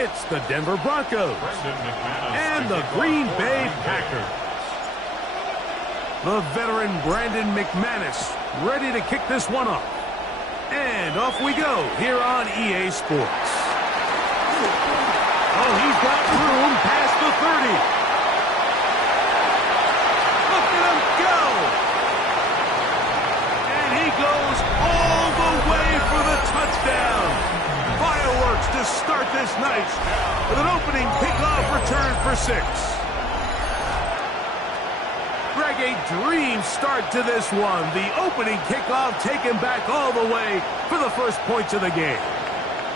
It's the Denver Broncos and the Green Bay Packers. The veteran Brandon McManus ready to kick this one off. And off we go here on EA Sports. Oh, he's got room past the 30. Look at him go. And he goes all the way for the touchdown. Fireworks to start this night with an opening kickoff return for 6. Greg, a dream start to this one. The opening kickoff taken back all the way for the first points of the game.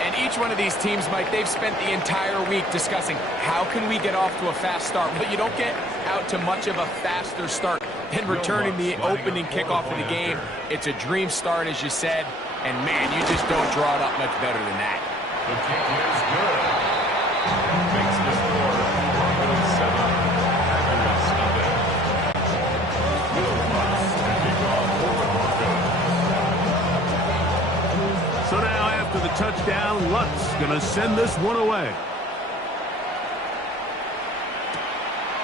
And each one of these teams, Mike, they've spent the entire week discussing how can we get off to a fast start. But you don't get out to much of a faster start than returning the opening kickoff of the game. It's a dream start, as you said. And, man, you just don't draw it up much better than that. The kick is good. Makes the score Broncos 7, Packers nothing. Will Lutz kick off for the Broncos. So now after the touchdown, Lutz going to send this one away.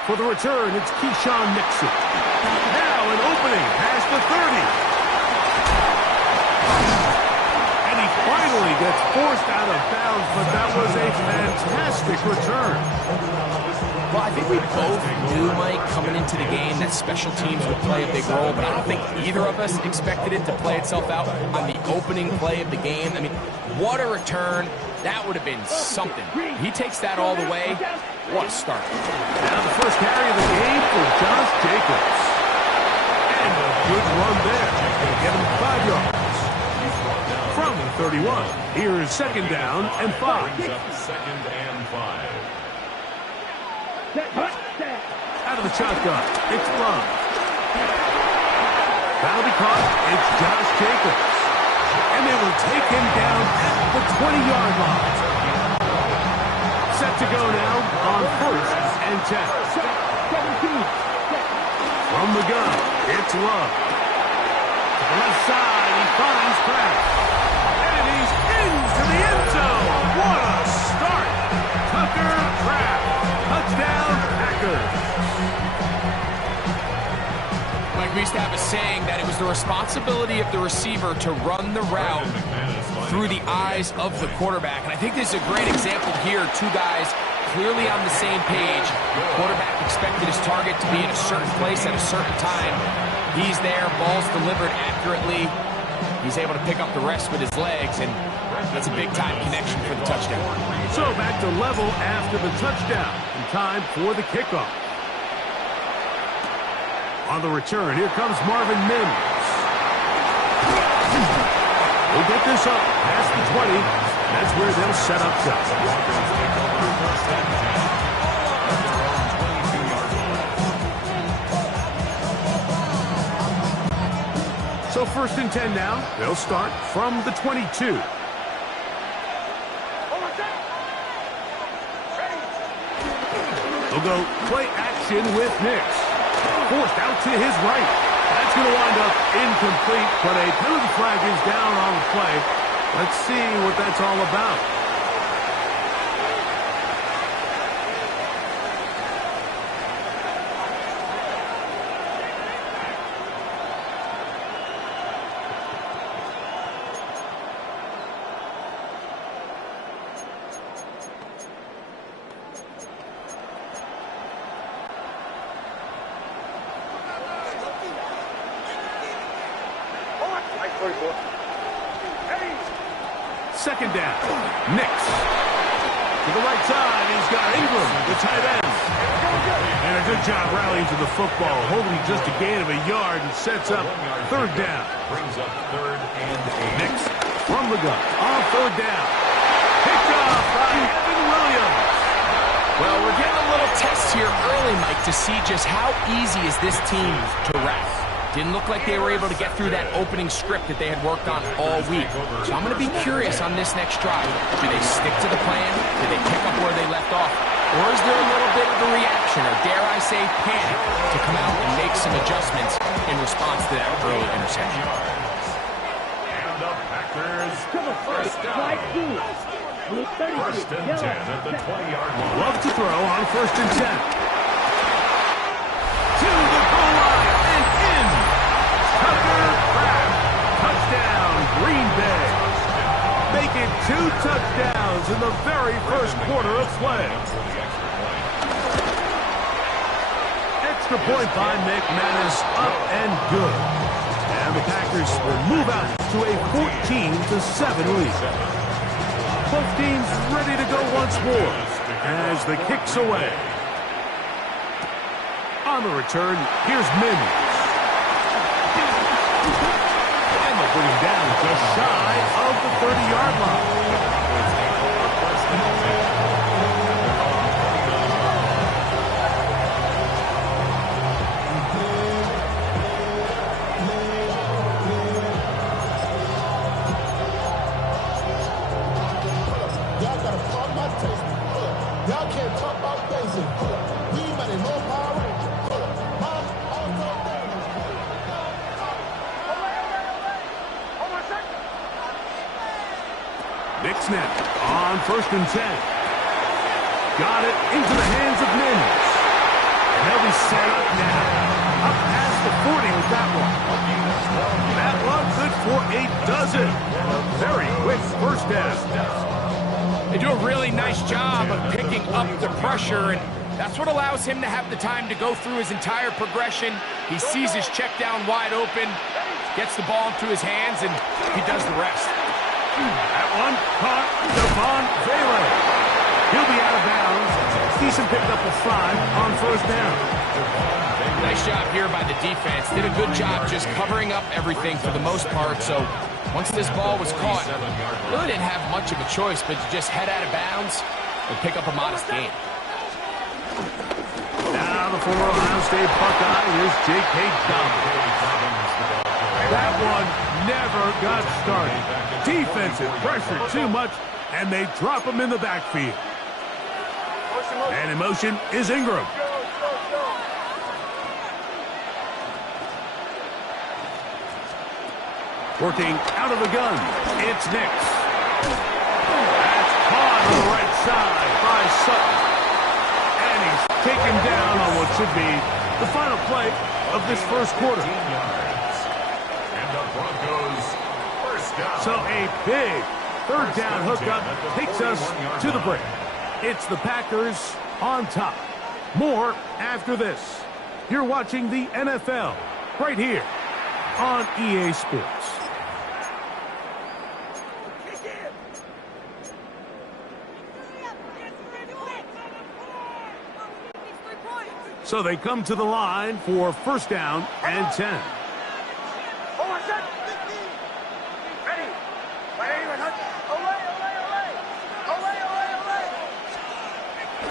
For the return, it's Keyshawn Nixon. Now an opening past the 30. Finally gets forced out of bounds, but that was a fantastic return. Well, I think we both knew, Mike, coming into the game that special teams would play a big role, but I don't think either of us expected it to play itself out on the opening play of the game. I mean, what a return. That would have been something. He takes that all the way. What a start. Now the first carry of the game for Josh Jacobs. And a good run there. Get him 5 yards. From the 31, here's second down and 5. Second and 5. Out of the shotgun, it's Love. That'll be caught. It's Josh Jacobs. And they will take him down at the 20-yard line. Set to go now on first and 10. From the gun, it's Love. To the left side, he finds Kraft. And he's into the end zone. What a start. Tucker Kraft. Touchdown, Packers. Mike, we used to have a saying that it was the responsibility of the receiver to run the route through the eyes of the quarterback. And I think this is a great example here. Two guys clearly on the same page. The quarterback expected his target to be in a certain place at a certain time. He's there, ball's delivered accurately. He's able to pick up the rest with his legs, and that's a big-time connection for the touchdown. So back to level after the touchdown, and time for the kickoff. On the return, here comes Marvin Mims. We'll get this up past the 20. That's where they'll set up shop. So first and 10 now. They'll start from the 22. They'll go play action with Nix. Forced out to his right. That's going to wind up incomplete, but a penalty flag is down on the play. Let's see what that's all about. Second down. Nix. To the right side, he's got Ingram, the tight end. And a good job rallying to the football, holding just a gain of a yard and sets up third down. Brings up third and 8. Nix from the gun on third down. Picked off by Evan Williams. Well, we're getting a little test here early, Mike, to see just how easy is this team to wrap. Didn't look like they were able to get through that opening script that they had worked on all week. So I'm going to be curious on this next drive. Do they stick to the plan? Do they pick up where they left off? Or is there a little bit of a reaction, or dare I say panic, to come out and make some adjustments in response to that early interception? And the Packers first down. First and 10 at the 20-yard line. Love to throw on first and 10. To the goal line and in. Tucker Kraft. Touchdown, Green Bay. Make it 2 touchdowns in the very first quarter of play. Extra point by McManus, up and good. And the Packers will move out to a 14-7 lead. Both teams ready to go once more as the kick's away. On the return, here's Mims. And they'll bring him down just shy of the 30-yard line. Y'all can't talk about basic. We money, no power. Big snap on first and 10. Got it into the hands of Mims. And they'll be set up now. Up past the 40 with that one. That one good for a dozen. A very quick first down. They do a really nice job of picking up the pressure, and that's what allows him to have the time to go through his entire progression. He sees his check down wide open, gets the ball into his hands, and he does the rest. That one caught Devon Vela. He'll be out of bounds. Decent pickup of 5 on first down. Nice job here by the defense. Did a good job just covering up everything for the most part, so once this ball was caught, really didn't have much of a choice but to just head out of bounds and pick up a modest gain. Now the former Ohio State Buckeye is J.K. Dobbins. That one never got started. Defensive pressure too much, and they drop him in the backfield. And in motion is Ingram. Working out of the gun, it's Nix. That's caught on the right side by Sutton. And he's taken down on what should be the final play of this first quarter. And the Broncos first down. So a big third down hookup takes us to the break. It's the Packers on top. More after this. You're watching the NFL right here on EA Sports. So they come to the line for first down and 10.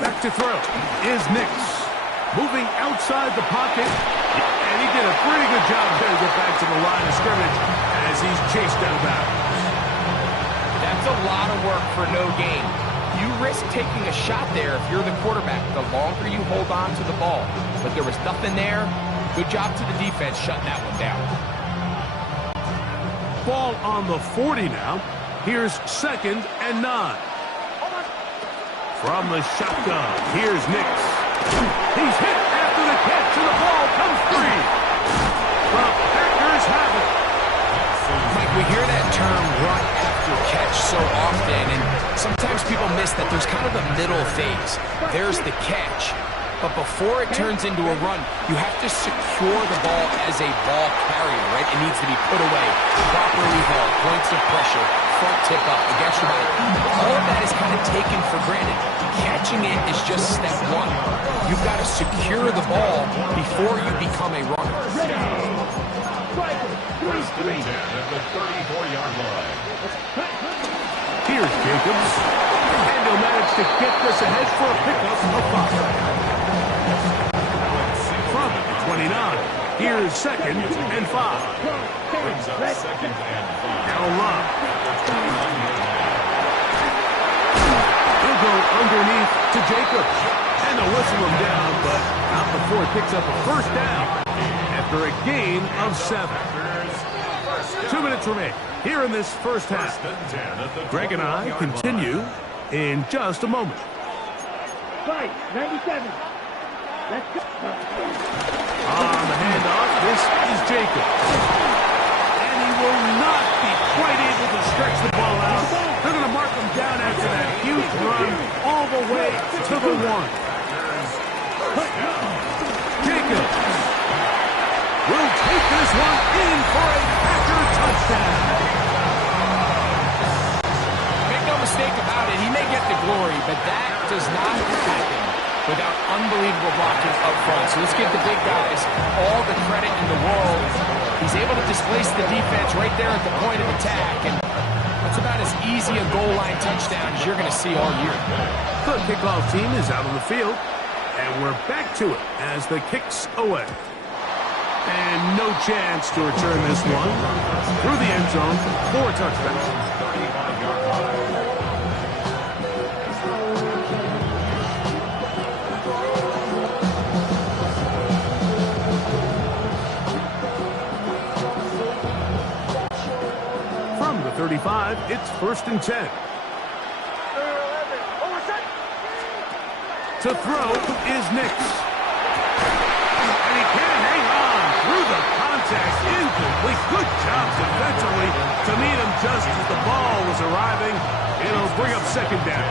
Back to throw is Nix. Moving outside the pocket. And he did a pretty good job there to get back to the line of scrimmage as he's chased out of bounds. That's a lot of work for no gain. You risk taking a shot there if you're the quarterback the longer you hold on to the ball. But there was nothing there. Good job to the defense shutting that one down. Ball on the 40 now. Here's second and 9. From the shotgun, here's Nix. He's hit after the catch, and the ball comes free. The Packers have it. Mike, we hear that term run after catch so often, and sometimes people miss that there's kind of a middle phase. There's the catch, but before it turns into a run, you have to secure the ball as a ball carrier, right? It needs to be put away, properly held, points of pressure, front tip up, against your body. All of that is kind of taken for granted. Catching it is just step one. You've got to secure the ball before you become a runner. First and 10 at the 34-yard line. Here's Jacobs. And he'll manage to get this ahead for a pickup of 5. From the 29, here's second and 5. Brings up second and 5. Now Love. He'll go underneath to Jacobs. And they'll whistle him down, but not before he picks up a first down after a gain of 7. 2 minutes remain here in this first half. Greg and I continue in just a moment. Right, 97. Let's go. On the handoff, this is Jacobs. And he will not be quite able to stretch the ball out. They're going to mark him down after that huge run all the way to the 1. Jacobs will take this one in for a Packer touchdown. Make no mistake about it, he may get the glory, but that does not happen without unbelievable blocking up front. So let's give the big guys all the credit in the world. He's able to displace the defense right there at the point of attack, and that's about as easy a goal line touchdown as you're going to see all year. The kickoff team is out on the field, and we're back to it as the kick's away. And no chance to return this one through the end zone for a touchdown. From the 35, it's 1st and 10. To throw is Nix. And he can't hang on through the contact. Incomplete. Good job defensively to meet him just as the ball was arriving. It'll bring up 2nd down.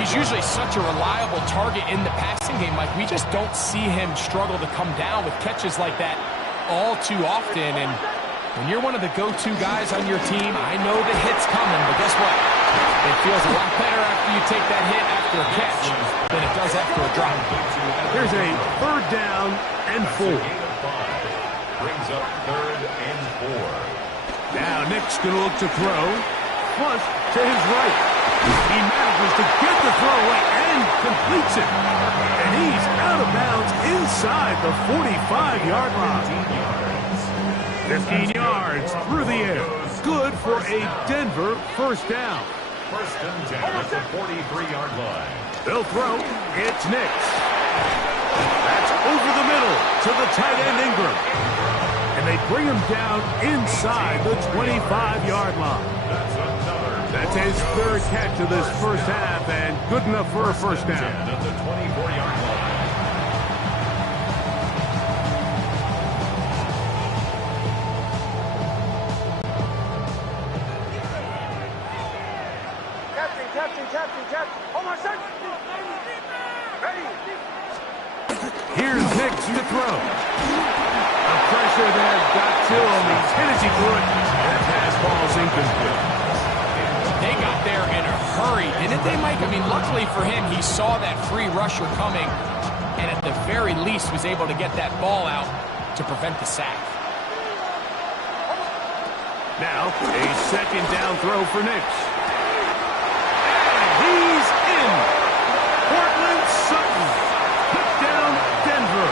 He's usually such a reliable target in the passing game. Like, we just don't see him struggle to come down with catches like that all too often. And when you're one of the go-to guys on your team, I know the hit's coming, but guess what? It feels a lot better after you take that hit after a catch than it does after a drop. Here's a 3rd down and 4. Brings up 3rd and 4. Now Nick's going to look to throw. Flush to his right. He manages to get the throw away and completes it. And he's out of bounds inside the 45-yard line. 15 yards through the air. Good for a Denver 1st down. 1st and 10 at the 43-yard line. They'll throw. It's Nix. That's over the middle to the tight end Ingram. And they bring him down inside the 25-yard line. That's his 3rd catch of this 1st half and good enough for a 1st down. At the 24-yard line. Captain. Almost done. Ready. Here's Nix to throw. The pressure there got to him. He's hit as he threw it. That pass ball's incomplete. They got there in a hurry, didn't they, Mike? I mean, luckily for him, he saw that free rusher coming, and at the very least was able to get that ball out to prevent the sack. Now, a 2nd down throw for Nix. And he's in. Portland Sutton. Put down Denver.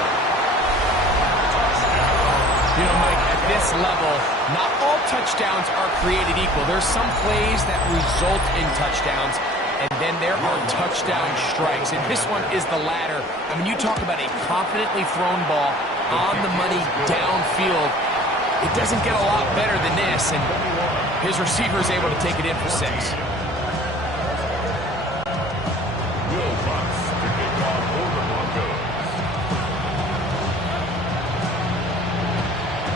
You know, Mike, at this level, not all touchdowns are created equal. There's some plays that result in touchdowns, and then there are touchdown strikes. And this one is the latter. I mean, you talk about a confidently thrown ball on the money downfield. It doesn't get a lot better than this, and his receiver is able to take it in for 6.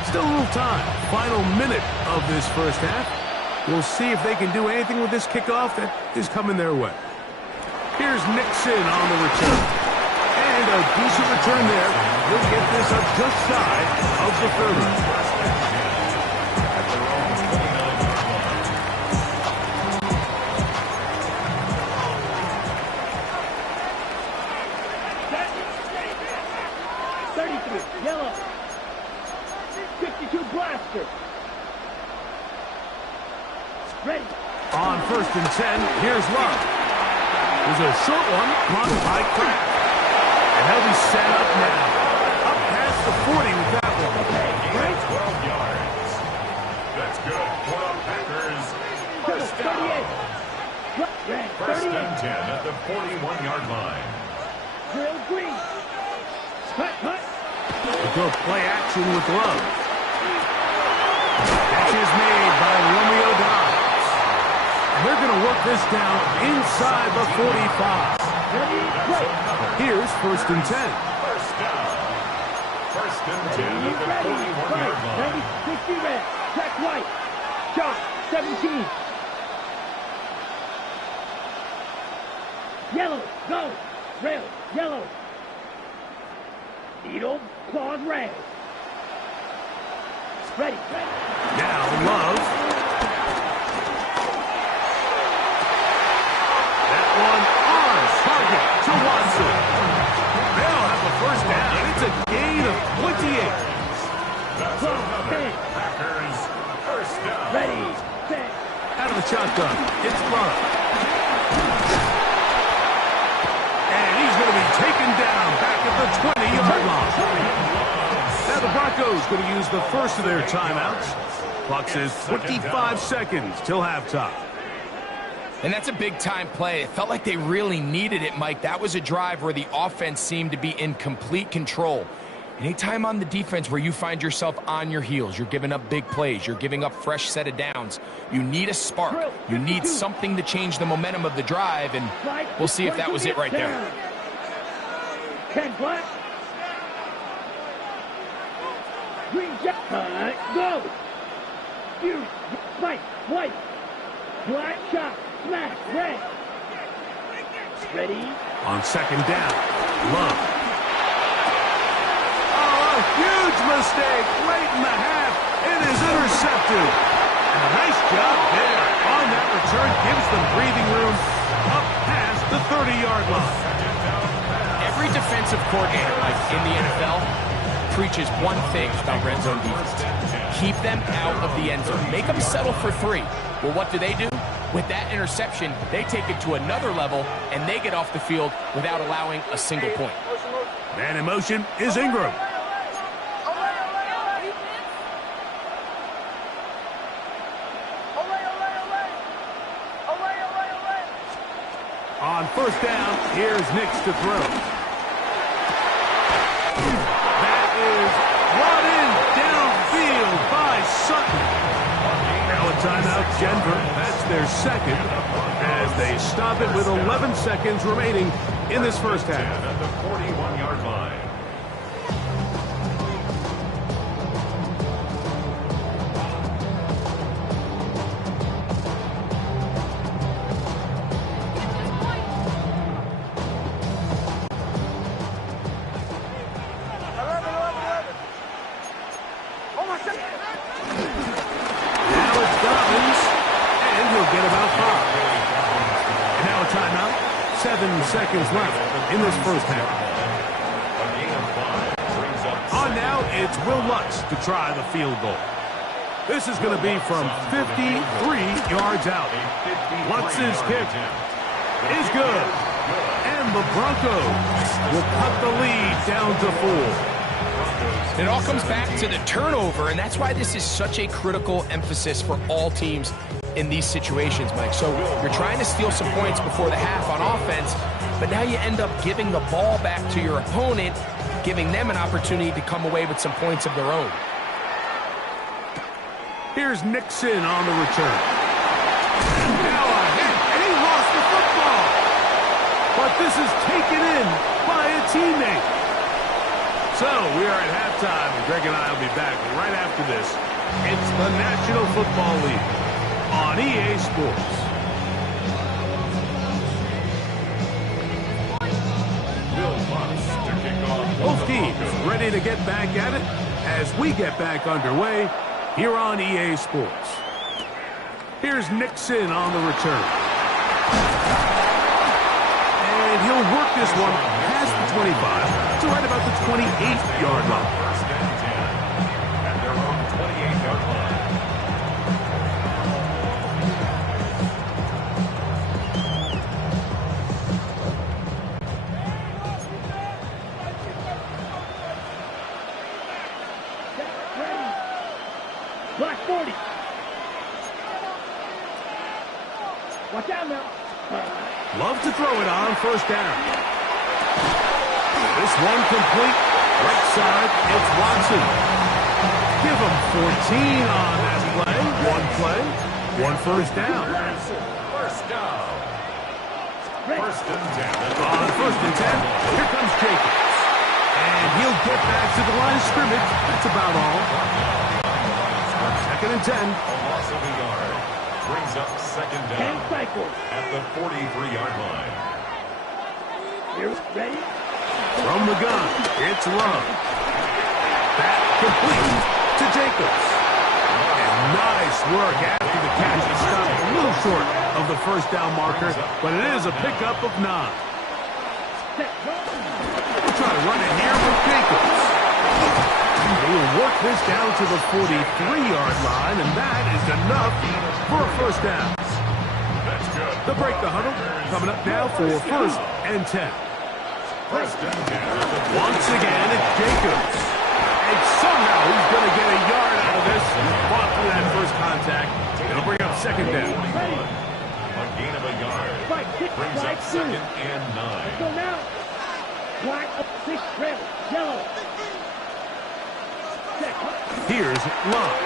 Still a little time. Final minute of this 1st half. We'll see if they can do anything with this kickoff that is coming their way. Here's Nixon on the return. And a decent return there. He'll get this up just shy of the 30. Yellow. 52 blaster. Ready. On 1st and 10, here's Love. There's a short one blocked by Kraft. And he'll be set up now. Up past the 40 with that one. Right? 12 yards. That's good for the Packers. 1st down. 1st and 10 at the 41-yard line. Drill green. Hut. Go play action with Love. Catch is made by Romeo Dobbs. And They're going to work this down inside the 45. Ready, play. Here's 1st and 10. First down. First and 10 at the Ready, 41-yard fight. line. 60 red. Track right. Shot, 17. Yellow, go. Rail, yellow. Needle, claws, red. Ready, ready. Now Love. That one on target to Watson. They'll have a first down. It's a gain of 28. That's another Packers first down. Ready, set. Out of the shotgun, it's Love. And he's going to be taken down back at the 20-yard line. Now the Broncos going to use the first of their timeouts. Clock says 25 seconds till halftime. And that's a big-time play. It felt like they really needed it, Mike. That was a drive where the offense seemed to be in complete control. Anytime on the defense where you find yourself on your heels, you're giving up big plays, you're giving up fresh set of downs, you need a spark. You need something to change the momentum of the drive, and we'll see if that was it right there. 10 black. Green jacket. Go. You fight. White. Black shot. Smash. Red. Ready. On 2nd down, Love. Oh, a huge mistake late in the half. It is intercepted. And a nice job there on that return. Gives them breathing room up past the 30-yard line. Every defensive coordinator, like in the NFL, preaches one thing about red zone defense. Keep them out of the end zone. Make them settle for 3. Well, what do? With that interception, they take it to another level, and they get off the field without allowing a single point. Man in motion is Ingram. On 1st down, here's Nix to throw. That is brought in downfield by Sutton. Now a timeout, Denver. That's their 2nd, as they stop it with 11 seconds remaining in this first half. At the 41-yard line. Seconds left in this first half. On now, it's Will Lutz to try the field goal. This is going to be from 53 yards out. Lutz's kick is good. And the Broncos will cut the lead down to 4. It all comes back to the turnover, and that's why this is such a critical emphasis for all teams in these situations, Mike. So you're trying to steal some points before the half on offense, but now you end up giving the ball back to your opponent, giving them an opportunity to come away with some points of their own. Here's Nixon on the return. Now a hit, and he lost the football. But this is taken in by a teammate. So we are at halftime, and Greg and I will be back right after this. It's the National Football League on EA Sports. Both teams ready to get back at it as we get back underway here on EA Sports. Here's Nixon on the return. And he'll work this one past the 25 to right about the 28-yard line. First and 10 at their own 28-yard line. Black 40. Watch out now. Love to throw it on 1st down. This one complete. Right side, it's Watson. Give him 14 on that play. One 1st down. down. First and 10. On first and 10, here comes Jacobs. And he'll get back to the line of scrimmage. That's about all. Second and 10. A loss of a yard. Brings up second 10 down cycles. at the 43-yard line. You're ready? From the gun, it's Love. Back complete to Jacobs. And nice work after the catch. He stopped a little short of the first down marker, but it is a pickup of 9. We'll try to run it here with Jacobs. They will work this down to the 43-yard line, and that is enough for a first down. That's good. They'll break the huddle. Coming up now for first and 10. First and 10. Once again, it's Jacobs. And somehow he's going to get a yard out of this. Fought through that first contact. It'll bring up second down. A gain of a yard. Brings up second and 9. So now, flag up 6 trail, yellow. Here's Love.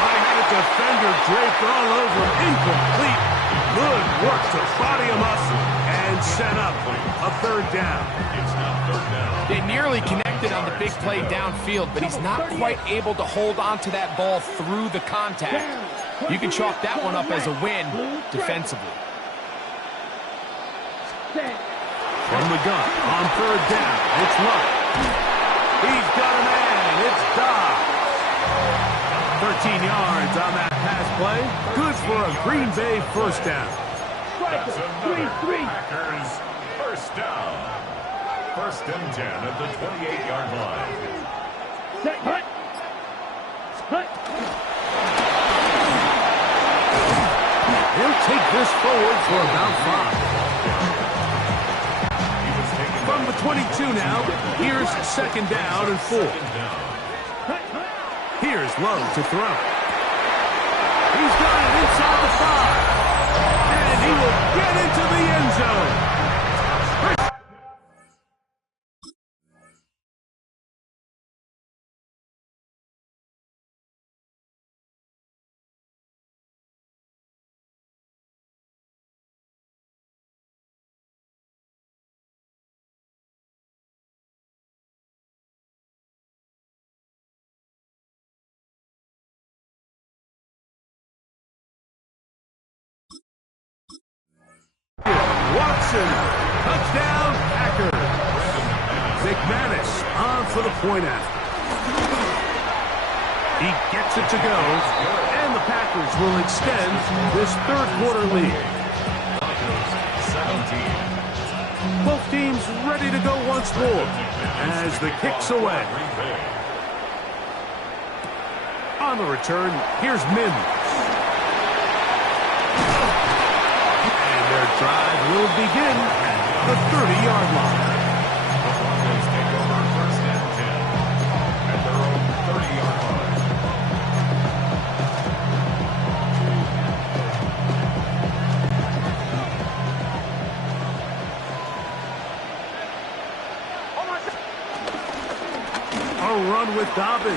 I had a defender draped all over. Incomplete. Good work to body him up and set up a third down. It's now third down. They nearly connected on the big play downfield, but he's not quite able to hold on to that ball through the contact. You can chalk that one up as a win defensively. From the gun, on third down, it's Love. He's got a man, it's Dobbs. 13 yards on that pass play. Good for a Green Bay first down. That's another Packers first down. First and 10 at the 28-yard line. Hut. He'll take this forward for about 5. From the 22 now, here's second down and 4. Here's Love to throw. He's got it inside the 5. And he will get into the end zone. Watson, touchdown, Packers. McManus on for the point after. He gets it to go, and the Packers will extend this third quarter lead. 17. Both teams ready to go once more as the kick's away. On the return, here's Mims. Drive will begin at the 30-yard line. The Broncos take over first and 10 at their own 30-yard line. A run with Dobbins.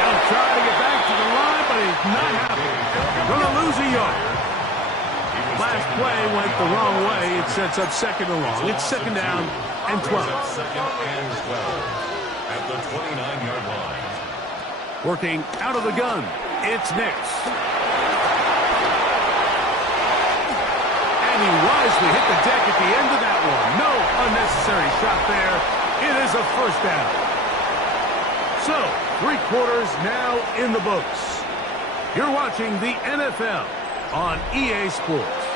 They'll try to get back to the line, but it's not happening. Going to lose a yard. Last play went the wrong way. It sets up second and long. It's second down and 12. Second and 12 at the 29-yard line. Working out of the gun, it's Nix. And he wisely hit the deck at the end of that one. No unnecessary shot there. It is a first down. So, 3 quarters now in the books. You're watching the NFL on EA Sports.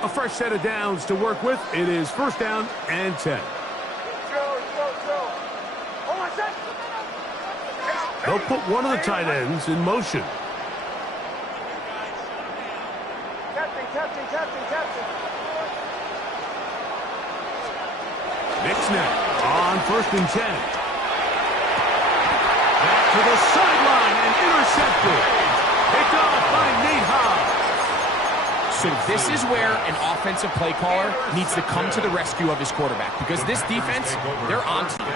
A fresh set of downs to work with. It is first down and 10. They'll put one of the tight ends in motion. Nix now on first and 10. Back to the sideline and intercepted. Picked off by Nate Hobbs. So this is where an offensive play caller needs to come to the rescue of his quarterback, because this defense, they're on to you.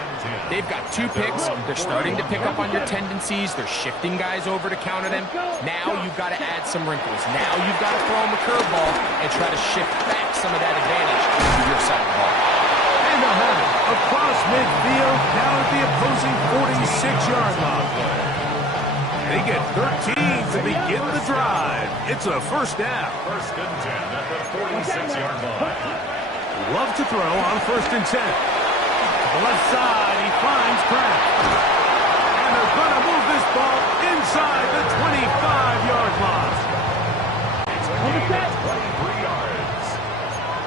They've got 2 picks. They're starting to pick up on your tendencies. They're shifting guys over to counter them. Now you've got to add some wrinkles. Now you've got to throw them a curveball and try to shift back some of that advantage to your side of the ball. And they'll have it across midfield, down at the opposing 46-yard line. They get 13 to begin the drive. It's a first down. First and 10 at the 46-yard line. Love to throw on first and 10. To the left side, he finds Kraft. And they're going to move this ball inside the 25-yard line. It's a gain of 23 yards.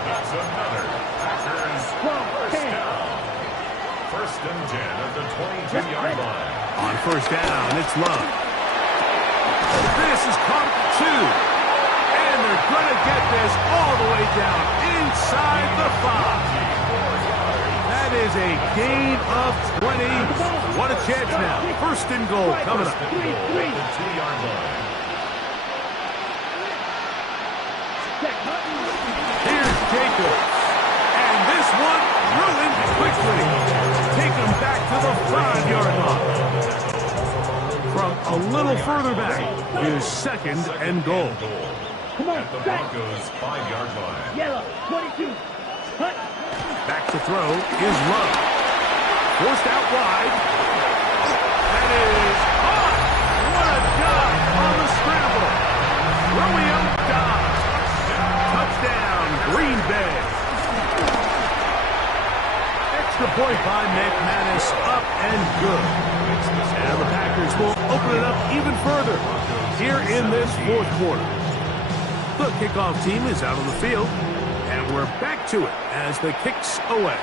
That's another Packers first down. First and 10 at the 22-yard line. On first down, it's Love. This is caught at 2. And they're going to get this all the way down inside the 5. That is a gain of 20. What a chance now. First and goal coming up. 2-yard line. Here's Jacobs. And this one ruined quickly. Take him back to the 5-yard line. From a little further back, here's second and goal. Come on, At the Broncos' 5-yard line. Yellow, 22. Cut. Back to throw is Love. Forced out wide. That is caught. What a dive on the scramble. Romeo Dobbs. Touchdown, Green Bay. Extra point by McManus, up and good. And the Packers will open it up even further here in this fourth quarter. The kickoff team is out on the field, and we're back to it as the kick's away.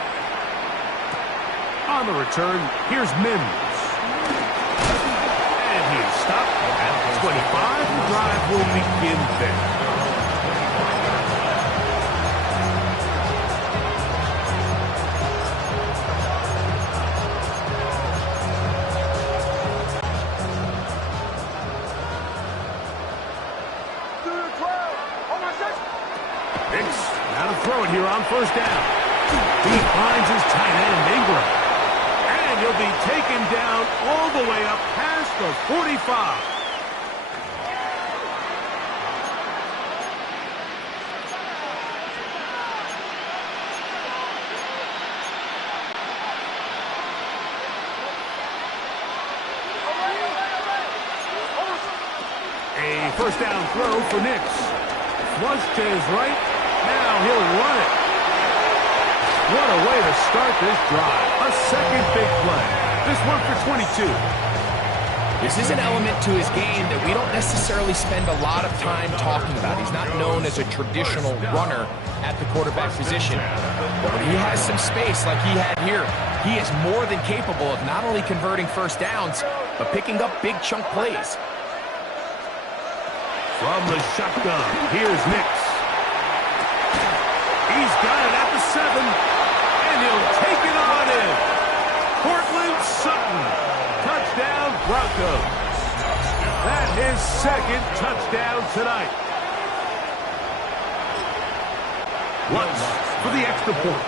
On the return, here's Mims. And he is stopped at 25. The drive will begin there. Throw it here on first down. He finds his tight end, Ingram. And he'll be taken down all the way up past the 45. A first down throw for Nix. Flush to his right. Now he'll run it. What a way to start this drive. A second big play. This one for 22. This is an element to his game that we don't necessarily spend a lot of time talking about. He's not known as a traditional runner at the quarterback position. But when he has some space like he had here, he is more than capable of not only converting first downs, but picking up big chunk plays. From the shotgun, here's Nix. He's got it at the 7, and he'll take it on in. Cortland Sutton, touchdown Broncos. That's his second touchdown tonight. Lutz for the extra point.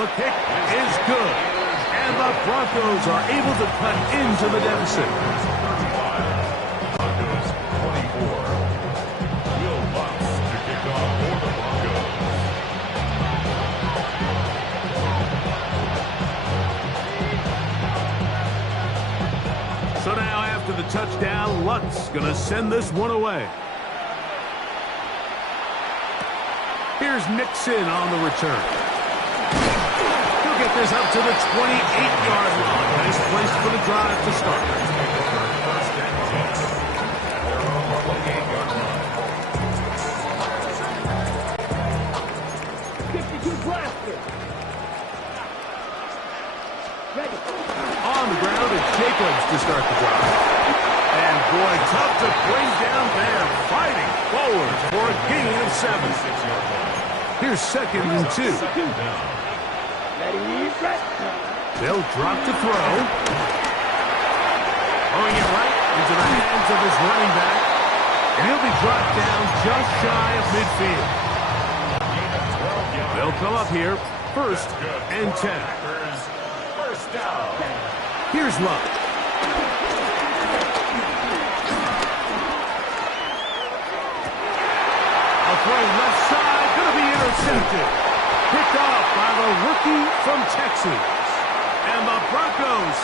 The kick is good, and the Broncos are able to cut into the deficit. So now after the touchdown, Lutz going to send this one away. Here's Nixon on the return. He'll get this up to the 28-yard line. Nice place for the drive to start. On the ground, it's Jacobs to start the drive. And boy, tough to bring down there. Fighting forward for a gain of 7. Here's second and 2. They'll drop to throw. Throwing it right into the hands of his running back. And he'll be brought down just shy of midfield. They'll come up here, 1st and 10. First down. Here's Love. A throw left side, going to be intercepted. Picked off by the rookie from Texas. And the Broncos